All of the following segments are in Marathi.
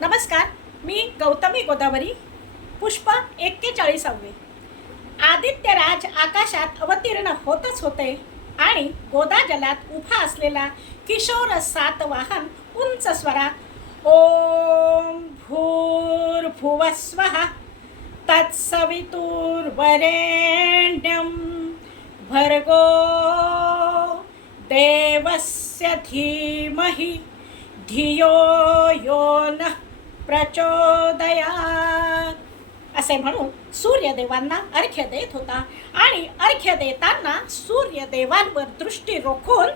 नमस्कार. मी गौतमी गोदावरी. पुष्प 41. आदित्यराज आकाशात अवतीर्ण होतच होते आणि गोदा जलात उभा असलेला किशोर सातवाहन उंच स्वरात ओम भूर्भुवस्वः तत्सवितुर्वरेण्यं भर्गो देवस्य धीमहि धियो यो नः प्रचोदयात् असे म्हणून सूर्यदेवांना अर्घ्य देत होता आणि अर्घ्य देताना सूर्यदेवांवर दृष्टी रोखून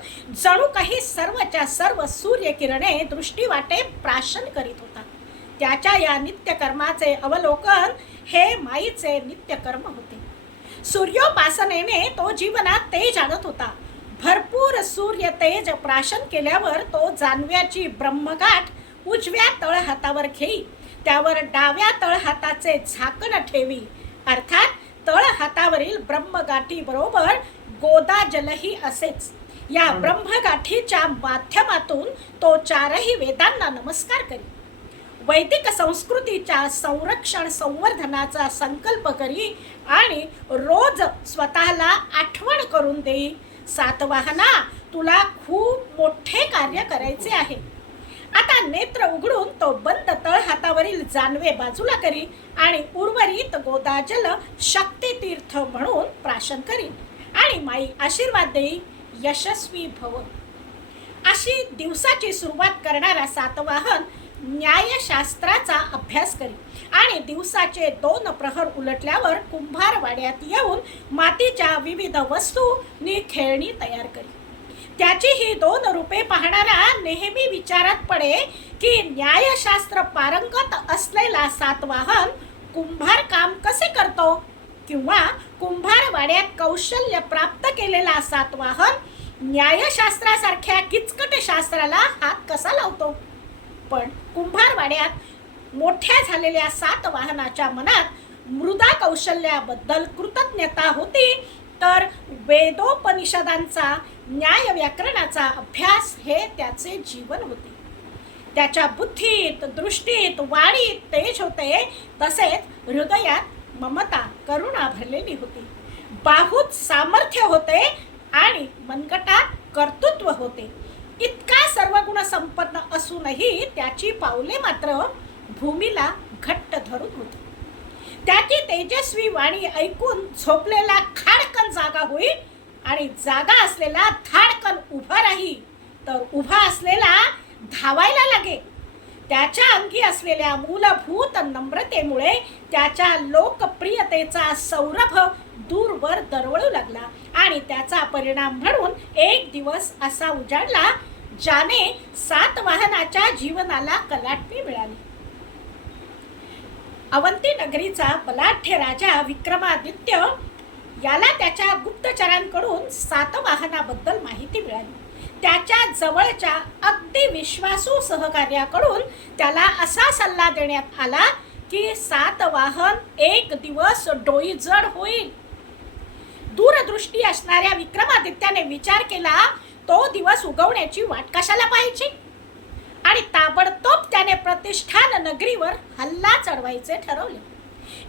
जणू काही सर्वच्या सर्व सूर्यकिरणे दृष्टीवाटे प्राशन करीत होता. त्याच्या या नित्यकर्माचे अवलोकन हे माईचे नित्यकर्म होते. सूर्योपासनेने तो जीवनात तेज आणत होता. भरपूर सूर्य तेज प्राशन केल्यावर तो जानव्याची ब्रह्मगाठ उजव्या तळहातावर घेई, त्यावर डाव्या तळहाताचे झाकण ठेवी, अर्थात तळहातावरील ब्रह्मगाठी बरोबर गोदा जलही असेच. या ब्रह्मगाठीच्या माध्यमातून तो चारही वेदांना नमस्कार करी. वैदिक संस्कृतीच्या संरक्षण संवर्धनाचा संकल्प करी आणि रोज स्वतःला आठवण करून देई, सातवाहना, तुला खूप मोठे कार्य करायचे आहे. आता नेत्र उघडून तो बंद तळहातावरील जानवे बाजूला करी आणि उर्वरित गोदाजल शक्तितीर्थ म्हणून प्राशन करी आणि माई आशीर्वाद देई, यशस्वी भव. अशी दिवसाची सुरुवात करणारा सातवाहन न्यायशास्त्राचा अभ्यास करी आणि दिवसाचे 2 प्रहर उलटल्यावर कुंभारवाड्यात येऊन मातीच्या विविध वस्तूंनी खेळणी तयार करी. त्याची ही 2 रूपे पाहणारा नेहमी विचारात पडे की न्यायशास्त्र पारंगत असलेला सातवाहन कुंभार काम कसे करतो, किंवा कुंभारवाड्यात कौशल्य प्राप्त केलेला सातवाहन न्यायशास्त्रासारख्या किचकट शास्त्राला हात कसा लावतो. पण कुंभारवाड्यात मोठ्या झालेल्या सातवाहनाच्या मनात मृदा कौशल्याबद्दल कृतज्ञता होती, तर वेदोपनिषदांचा न्याय व्याकरणाचा अभ्यास हे त्याचे जीवन होते. त्याच्या बुद्धीत, दृष्टीत, वाणीत तेज होते, तसेच हृदयात ममता, करुणा भरलेली होती. बाहूत सामर्थ्य होते आणि मनगटात कर्तृत्व होते. इतका सर्व गुण संपन्न असूनही त्याची पावले मात्र भूमीला घट्ट धरून होती. त्याची तेजस्वी वाणी ऐकून झोपलेला खाडकन जागा होईल आणि जागा असलेला धाडकन उभा राही, तर उभा असलेला धावायला लागे. त्याच्या अंगी असलेल्या मूलभूत नम्रतेमुळे त्याच्या लोकप्रियतेचा सौरभ दूरवर दरवळू लागला आणि त्याचा परिणाम म्हणून एक दिवस असा उजाडला ज्याने सातवाहनाच्या जीवनाला कलाटणी मिळाली. अवंती नगरीचा बलाढ्य राजा विक्रमादित्य याला त्याच्या गुप्तचरांकडून सातवाहनाबद्दल माहिती मिळाली. त्याच्या जवळच्या अगदी विश्वासू सहकार्याकडून त्याला असा सल्ला देण्यात आला की सातवाहन एक दिवस डोईजड होईल. दूरदृष्टी असणाऱ्या विक्रमादित्याने विचार केला, तो दिवस उगवण्याची वाट कशाला पाहिजे, आणि ताबडतोब त्याने प्रतिष्ठान नगरीवर हल्ला चढवायचे ठरवले.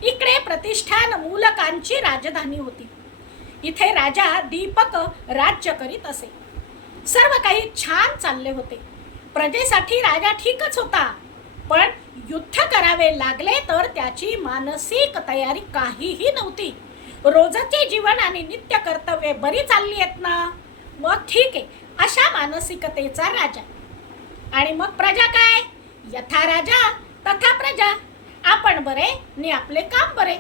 इकडे प्रतिष्ठान मूलकांची राजधानी होती. इथे राजा दीपक राज्य करीत असे. सर्व काही छान चालले होते. प्रजेसाठी राजा ठीकच होता, पण युद्ध करावे लागले तर त्याची मानसिक तयारी काहीही नव्हती. रोजचे जीवन आणि नित्य कर्तव्ये बरी चालली आहेत ना, मग ठीक आहे, अशा मानसिकतेचा राजा. आणि मग प्रजा काय, यथा राजा तथा प्रजा, आपण बरे नि आपले काम बरे.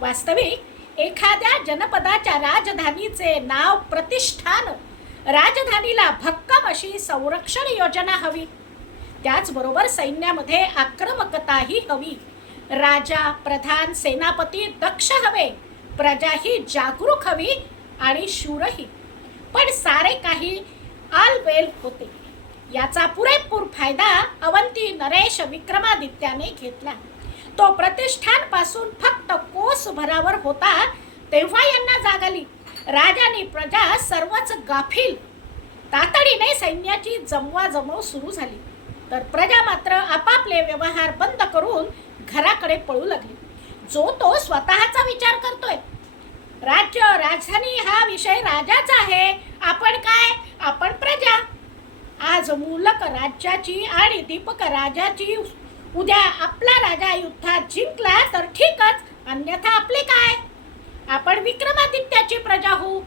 वास्तविक एखाद्या जनपदाच्या राजधानीचे नाव प्रतिष्ठान, राजधानीला भक्कम अशी संरक्षण योजना हवी, त्याचबरोबर सैन्यामध्ये आक्रमकताही हवी. राजा, प्रधान, सेनापती दक्ष हवे, प्रजाही जागरूक हवी आणि शूरही. पण सारे काही आलबेल होते. याचा पुरेपूर फायदा अवंती नरेश विक्रमादित्याने घेतला. तो प्रतिष्ठानपासून फक्त कोसभरावर होता तेव्हा यांना जाग आली. राजानी प्रजा सर्वच गाफील. तातडीने सैन्याची जमवाजमव सुरू झाली. तर प्रजा मात्र आपापले व्यवहार बंद करून घराकडे पळू लागली. जो तो स्वतःचा विचार करतोय. राज्य राजधानी हा विषय राजाचा आहे, आपण काय, आपण प्रजा. आज मूलक राज्याची आणि दीपक राजाची उद्या आपला राजा युद्धात जिंकला तर ठीकच, अन्यथा आपले काय, आपण विक्रमादित्याची प्रजा होऊ.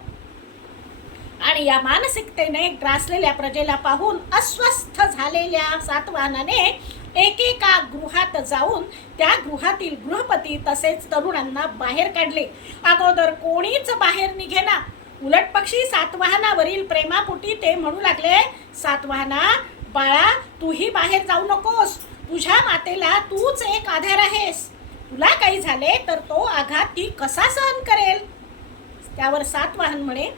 आणि या मानसिकतेने ग्रासलेल्या प्रजेला पाहून अस्वस्थ झालेल्या सातवाहनाने एकेका गृहात जाऊन त्या गृहातील गृहपती तसेच तरुणांना बाहेर काढले. अगोदर कोणीच बाहेर निघेना. उलट पक्षी सातवाहनावरील प्रेमापोटी ते म्हणू लागले, सातवाहना बाळा, तूही बाहेर जाऊ नकोस. तुझ्या मातेला तूच एक आधार आहेस. तुला काही झाले तर तो आघात ती कसा सहन करेल. त्यावर सातवाहन म्हणे,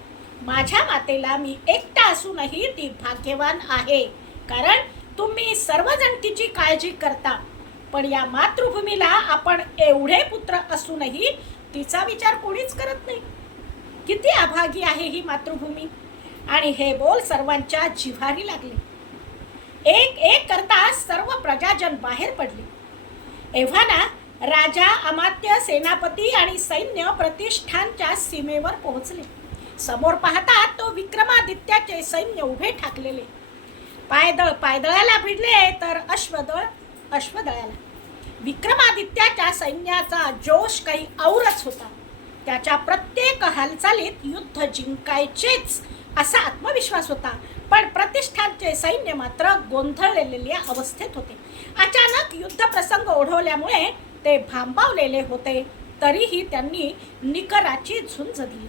माझ्या मातेला मी एकटा असूनही ती भाग्यवान आहे, कारण तुम्ही सर्वजण तिची काळजी करता. पण या मातृभूमीला आपण एवढे पुत्र असूनही तिचा विचार कोणीच करत नाही. किती अभागी आहे ही मातृभूमी. आणि हे बोल सर्वांच्या जिव्हारी लागले. एक एक करता सर्व प्रजाजन बाहेर पडले. एव्हाना राजा, अमात्य, सेनापती आणि सैन्य प्रतिष्ठानच्या सीमेवर पोहोचले. समोर पाहता तो विक्रमादित्याचे सैन्य उभे ठाकलेले. पायदळ पायदळाला भिडले तर अश्वदळ अश्वदळाला. विक्रमादित्याच्या सैन्याचा जोश काही औरच होता. त्याच्या प्रत्येक हालचालीत युद्ध जिंकायचेच असा आत्मविश्वास होता. पण प्रतिष्ठानचे सैन्य मात्र गोंधळलेल्या अवस्थेत होते. अचानक युद्ध प्रसंग ओढवल्यामुळे ते भांबावलेले होते. तरीही त्यांनी निकराची झुंज दिली.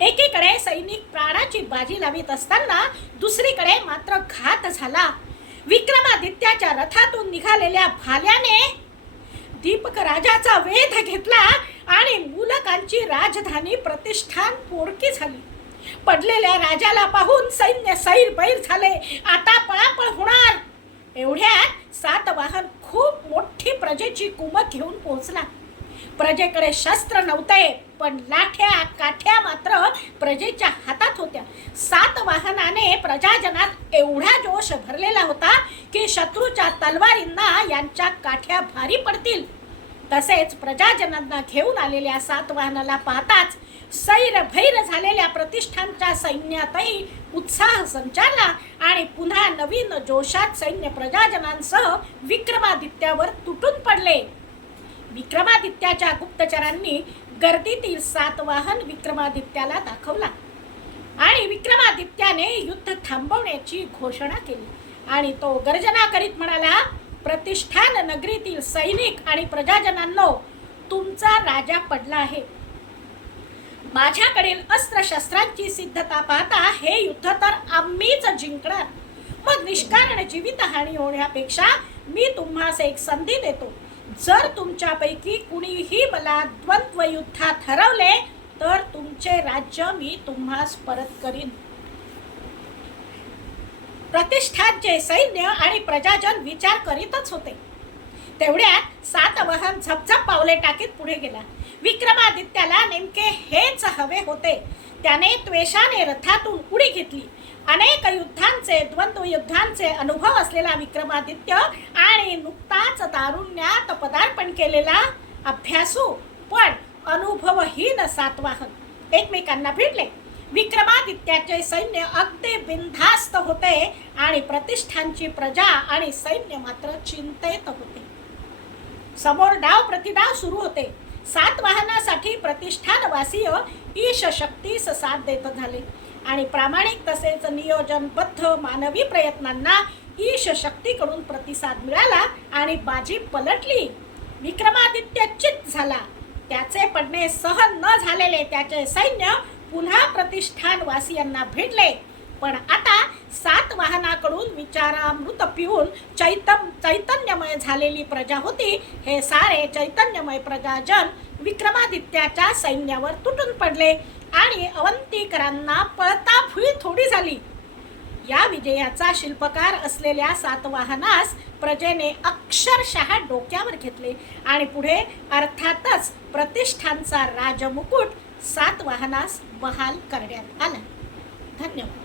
एकीकडे सैनिक प्राणाची बाजी लावित असताना दुसरीकडे मात्र घात झाला. विक्रमादित्याच्या रथातून निघालेल्या भाल्याने दीपक राजाचा वेध घेतला आणि मूलकांची राजधानी प्रतिष्ठान पोरकी झाली. पडलेल्या राजाला पाहून सैन्य सैरभैर झाले. आता पळापळ होणार. एवढ्यात सातवाहन खूप मोठी प्रजेची कुमक घेऊन पोहोचला. प्रजेकडे शस्त्र नव्हते, पण लाठ्या काठ्या मात्र प्रजेच्या हातात होत्या. सातवाहनाने प्रजाजनात एवढा जोश भरलेला होता की शत्रूच्या तलवारींना यांच्या काठ्या भारी पडतील. तसेच प्रजाजनांना घेऊन आलेल्या सातवाहनाला पाहताच सैरभैर झालेल्या प्रतिष्ठानच्या सैन्यातही उत्साह संचारला आणि पुन्हा नवीन जोशात सैन्य प्रजाजनांसह विक्रमादित्यावर तुटून पडले. विक्रमादित्याच्या गुप्तचरांनी गर्दीतील सातवाहन विक्रमादित्याला दाखवला आणि विक्रमादित्याने युद्ध थांबवण्याची घोषणा केली. आणि तो गर्जना करीत म्हणाला, प्रतिष्ठान नगरीतील सैनिक आणि प्रजाजनांनो, तुमचा राजा पडला आहे. माझ्याकडील अस्त्रशस्त्रांची सिद्धता पाहता हे युद्ध तर आम्हीच जिंकणार. मग निष्कारण जीवितहानी होण्यापेक्षा मी तुम्हास एक संधी देतो. जर तुमच्यापैकी कुणीही मला द्वंद्व युद्धात हरवले तर तुमचे राज्य मी तुम्हास परत करीन. प्रतिष्ठानचे सैन्य आणि प्रजाजन विचार करीतच होते. तेवढ्यात सातवाहन झपझप पावले टाकीत पुढे गेला. विक्रमादित्याला नेमके हेच हवे होते. त्याने त्वेषाने रथातून उडी घेतली. अनेक युद्धांचे द्वंद्व युद्धांचे अनुभव असलेला विक्रमादित्य आणि नुकताच तारुण्यात पदार्पण केलेला अभ्यासू पण अनुभवहीन सातवाहन एकमेकांना भिडले. विक्रमादित्याचे सैन्य अगदी बिनधास्त होते आणि प्रतिष्ठानची प्रजा आणि सैन्य मात्र चिंतेत होते. समोर डाव प्रतिडाव सुरू होते. सातवाहनासाठी प्रतिष्ठानवासीय ईश शक्तीस साथ देत झाले आणि प्रामाणिक तसेच नियोजनबद्ध मानवी प्रयत्नांना ईश शक्तीकडून प्रतिसाद मिळाला आणि बाजी पलटली. विक्रमादित्य चित्त झाला. त्याचे पडणे सहन न झालेले त्याचे सैन्य पुन्हा प्रतिष्ठानवासियांना भिडले. पण आता सातवाहनाकडून विचारामृत पिऊन चैतन्यमय झालेली प्रजा होती. हे सारे चैतन्यमय प्रजाजन विक्रमादित्याच्या सैन्यावर तुटून पडले आणि अवंतिकरांना पळता फुली थोडी झाली. या विजयाचा शिल्पकार असलेल्या सातवाहनास प्रजेने अक्षरशः डोक्यावर घेतले आणि पुढे अर्थातच प्रतिष्ठानचा राजमुकुट सातवाहनास बहाल करण्यात आला. धन्यवाद.